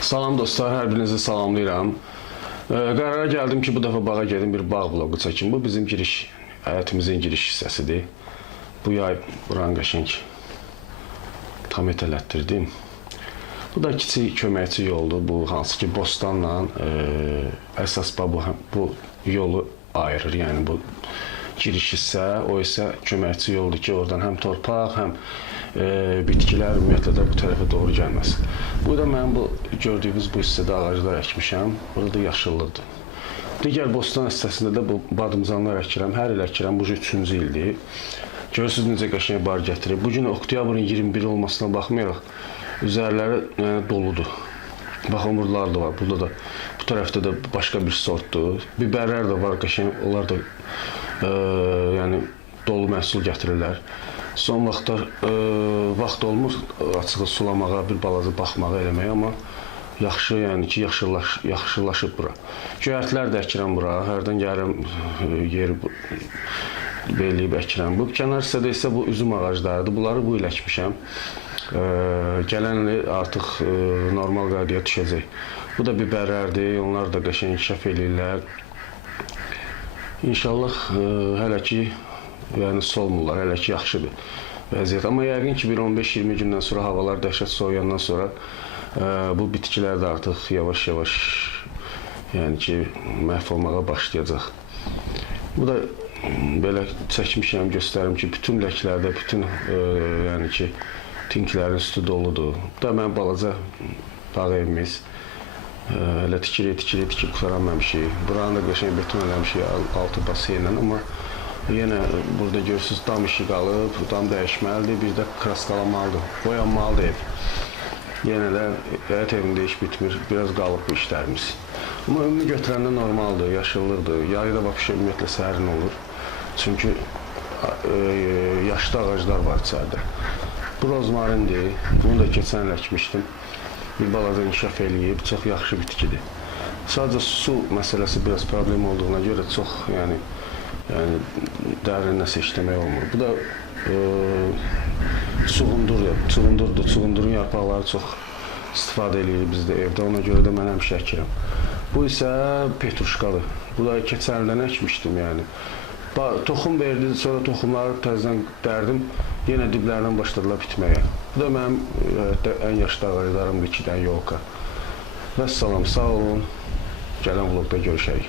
Salam dostlar, hər birinizi salamlayıram. Qərara gəldim ki, bu dəfə bağa gedim, bir bağ vlogu çəkim. Bu bizim həyətimizin giriş hissəsidir. Bu yay buranı qəşəng tam etələtdirdim. Bu da kiçik köməkçi yoldur. Bu hansı ki, Bostanla əsas bu yolu ayırır. Yəni bu giriş hissə, o isə köməkçi yoldur ki, oradan həm torpaq, həm bitkilər ümumiyyətlə də bu tərəfə doğru gəlməsin. Bu da mənim bu gördüyünüz bu hissədə ağaclar əkmişəm. Burada da yaşıllıqdır. Digər Bostan hissəsində də bu badımcanlar əkirəm. Hər il əkirəm. Bu 3-cü ildir. Görürsünüz necə qəşəng bar gətirir. Bugün oktyabrın 21 olmasına baxmayaraq üzərləri doludur. Baxın, buralar da var. Burada da bu tərəfdə də başqa bir sortdur. Biberlər də var, qəşəng. Onlar da yəni dolu məhsul gətirirlər. Son vaxtlar vaxt olmur açığı sulamağa, bir balaca baxmağa eləməyə, amma yaxşı, yəni ki, yaxşılaşıb bura. Göyərtlər də əkirəm bura. Hərdən gəlirəm yeri beləyib əkirəm. Bu kənar hissədə isə bu üzüm ağaclarıdır. Bunları bu il əkmişəm. Gələn il artıq normal qaydaya düşəcək. Bu da biberlərdir. Onlar da qəşəng inkişaf eləyirlər. İnşallah hələ ki yəni solmurlar, hələ ki yaxşıdır vəziyyət. Amma yəqin ki, bir 15-20 gündən sonra havalar dəhşət soğuyandan sonra bu bitkilər də artıq yavaş-yavaş yəni ki, məhv olmağa başlayacaq. Bu da belə çəkmişəm, göstərim ki, bütün ləklərdə, bütün yəni ki, tinklərin üstü doludur. Bu da mənim balaca bağ evimiz. Hələ tikib qutaranmamışıq. Buranı da qəşəng beton eləmişik, altı baseynlə, amma yenə burada görürsünüz, dam işi qalıb, dam dəyişməlidir, bir də kraskalamalıdır, boyanmalıdır ev. Yenə də həyət evində iş bitmir, biraz qalıb bu işlərimiz. Amma ümumi götürəndə normaldır, yaşıllıqdır, yayda vəbşə ümumiyyətlə sərin olur. Çünki yaşlı ağaclar var içəridə. Bu rozmarindir, bunu da keçən il əkmişdim. Bir balaca inkişaf eləyib, çox yaxşı bitkidir. Sadəcə su məsələsi biraz problem olduğuna görə çox dərin nəsə işləmək olmur. Bu da çuğundurdur. Çuğundurun yarpaqları çox istifadə edirik bizdə evdə, ona görə də mən həmişə əkirəm. Bu isə petruşkadır. Bu da keçən ildən əkmişdim, yəni. Toxum verdi, sonra toxumları təzədən dərdim, yenə diblərdən başladılar bitməyə. Bu da mənim ən yaşlı ağaclarımdır, 2 dənə yolka. Vəssalam, sağ olun. Gələn vlogda görüşərik.